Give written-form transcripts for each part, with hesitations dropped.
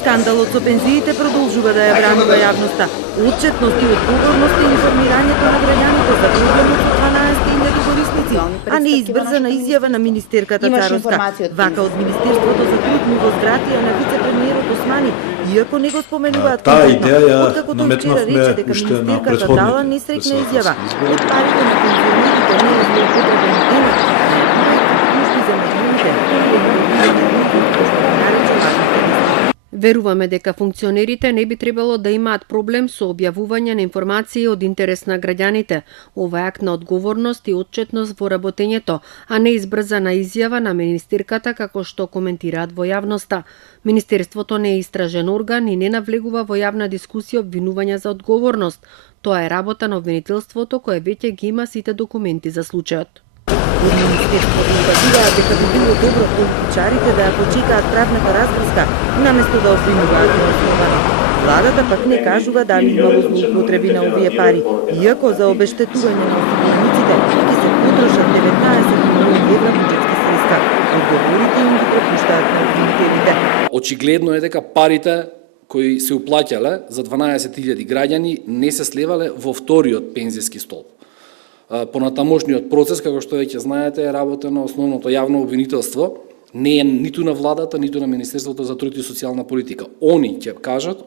Скандалот со пензиите продолжува да ја бранува јавноста. Отчетност и одговорност и информирањето на граѓаните за проблемот со 12.000 корисници, а не избрзана изјава на министерката Царовска. Вака од Министерството за труд му возгратија на вице-премиерот Османи, иако не го споменуваат конкретно, откако тој вчера рече дека министерката дала несреќна изјава. Од парите на пензионерите не е злоупотребен денар, нужди за меѓуните, Веруваме дека функционерите не би требало да имаат проблем со објавување на информации од интерес на граѓаните. Ова е акт на одговорност и отчетност во работењето, а не избрзана изјава на министерката како што коментираат во јавноста. Министерството не е истражен орган и не навлегува во јавна дискусија обвинувања за одговорност. Тоа е работа на обвинителството кое веќе ги има сите документи за случајот. Од Министерството укажуваат дека би било добро политичарите да ја почекаат правната разгрска, наместо да обвинуваат неосновано. Владата пак не кажува дали имало злоупотреби на овие пари, иако за обештетување на осигурениците ќе се потрошат 19 милиони евра буџетски средства. Одговорите им ги пропуштаат на обвинителите. Очигледно е дека парите кои се уплаќале за 12.000 граѓани не се слевале во вториот пензиски столб. Понатамошниот процес, како што веќе знаете, е работа на основното јавно обвинителство, не е ниту на владата, ниту на Министерството за труд и социјална политика. Они ќе кажат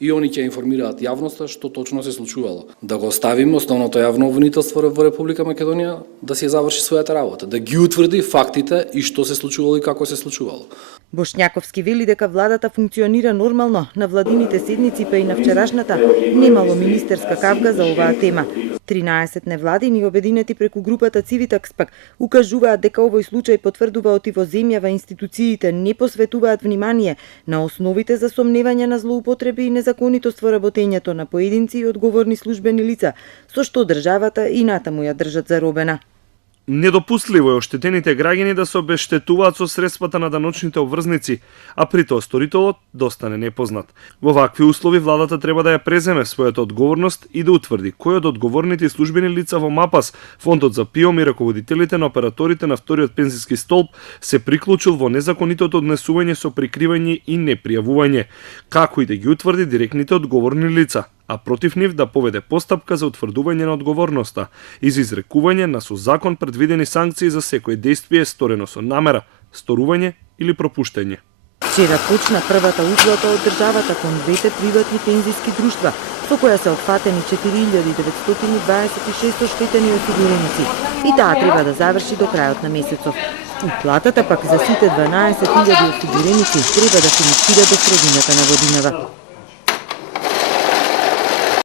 и они ќе информираат јавноста што точно се случувало. Да го оставиме основното јавно обвинителство во Република Македонија да си заврши својата работа, да ги утврди фактите и што се случувало и како се случувало. Бошњаковски вели дека владата функционира нормално, на владините седници па и на вчерашната немало министерска кавга за оваа тема. 13 невладини обединети преку групата Цивитакс пак укажуваат дека овој случај потврдува оти во земјава институциите не посветуваат внимание на основите за сомневање на злоупотреби и незаконитост во работењето на поединци и одговорни службени лица, со што државата и натаму ја држат заробена. Недопустливо е оштетените граѓани да се обештетуваат со средствата на даночните обврзници, а при тоа сторителот да остане непознат. Во вакви услови владата треба да ја преземе својата одговорност и да утврди кој од одговорните службени лица во МАПАС, Фондот за ПИОМ и раководителите на операторите на вториот пензиски столб се приклучил во незаконитото однесување со прикривање и непријавување, како и да ги утврди директните одговорни лица, а против нив да поведе постапка за утврдување на одговорноста и за изрекување на со закон предвидени санкции за секое дејствие сторено со намера, сторување или пропуштање. Вчера почна првата уплата од државата кон двете приватни пензиски друштва, со која се опфатени 4.926 оштетени осигуреници. И таа треба да заврши до крајот на месецов. Уплатата пак за сите 12.000 осигуреници треба да се инициира до средината на годината.